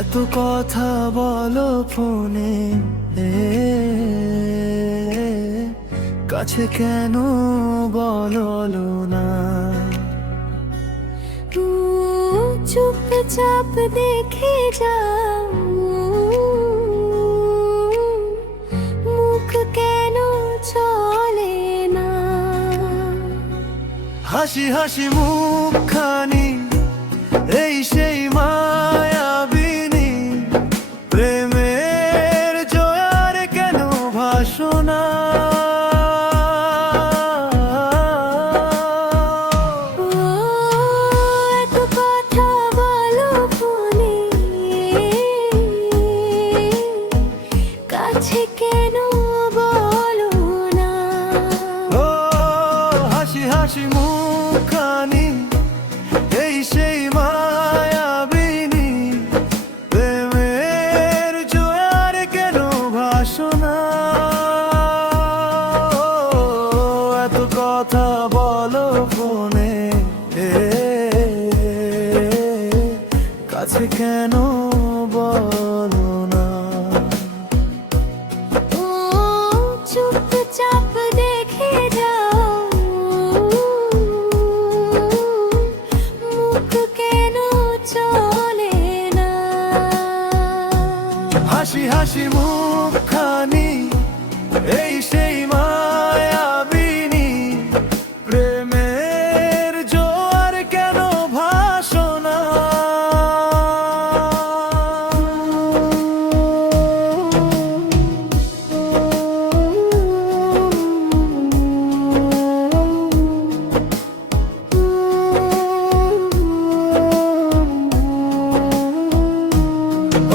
এত কথা বলো ফোনে, কাছে কেন বলো না? চুপচাপ দেখে যাও, মুখ কেন চলে না? হাসি হাসি মুখখানি, এই সেই মায়াবিনী প্রেমের জোয়ার কেন ভাসনা? এত কথা বলো ফোনে, কাছে কেন বলো না? ও হাসি হাসি মুখখানি, এই সেই মায়াবিনী প্রেমের জোয়ার কেন ভাসনা? এত কথা বলো ফোনে, কাছে কেন বলো না? ও চুপচাপ দেখে যাও, মুখ কেন চলে না? হাসি হাসি মুখখানি, এই সেই মায়াবিনী প্রেমের জোয়ার কেন ভাসনা?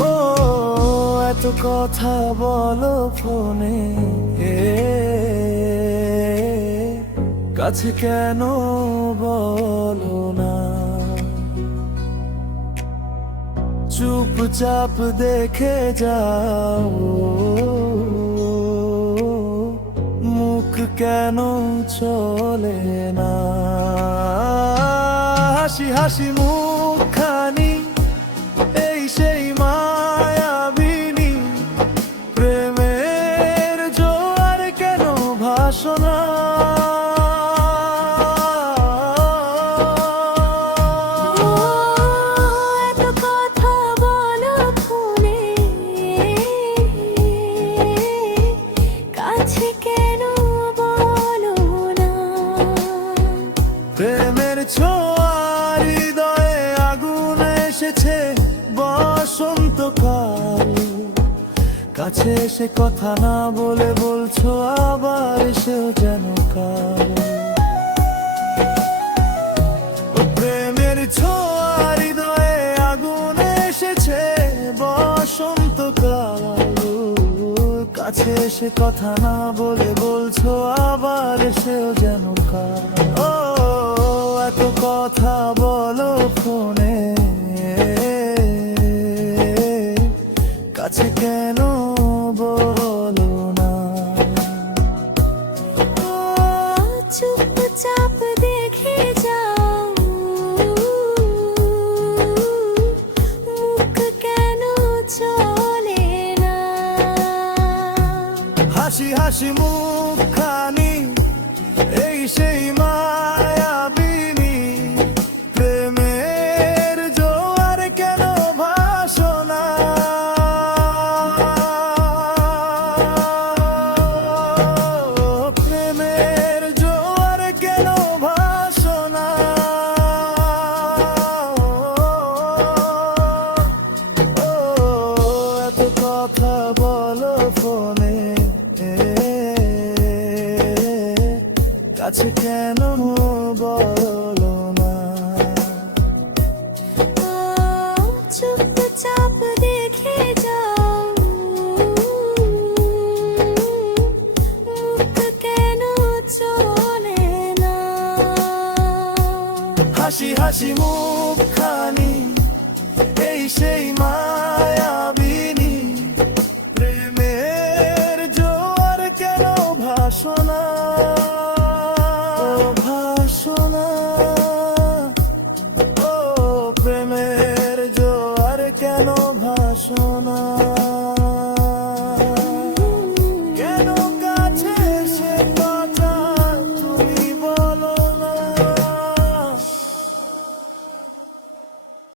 ও এত কথা বলো ফোনে, কাছে কেন বলো না? চুপচাপ দেখে যাও, মুখ কেন চলে না? হাসি হাসি মুখখানি, এই সেই মায়াবিনী প্রেমের জোয়ার কেন ভাসনা? এত কথা বলো ফোনে, কাছে কেন বলো না? প্রেমের ছোঁয়ার হৃদয়ে আগুন এসেছে বসন্তকাল, কাছে এসে কথা না বলে বলছো আবার এসেও যেন কাল। প্রেমের ছোঁয়ার হৃদয়ে আগুন এসেছে বসন্তকাল, কাছে এসে কথা না বলে বলছো আবার এসেও যেন কাল। ও এত কথা বলো ফোনে, কাছে কেন বলো না? চুপচাপ দেখে যাও, মুখ কেন চলে না? হাসি হাসি মুখখানি, এই সেই মায়াবিনী প্রেমের জোয়ার কেন ভাসনা? প্রেমের জোয়ার কেন ভাসনা? ও এত কথা বলো ফোনে, কাছে কেন বলো না? চুপচাপ দেখে যাও, মুখ কেন চলে না? হাসি হাসি মুখখানি, এই সেই মায়াবিনী প্রেমের জোয়ার কেন ভাসনা? ভাসনা, ও প্রেমের জোয়ার কেন ভাসনা? কেন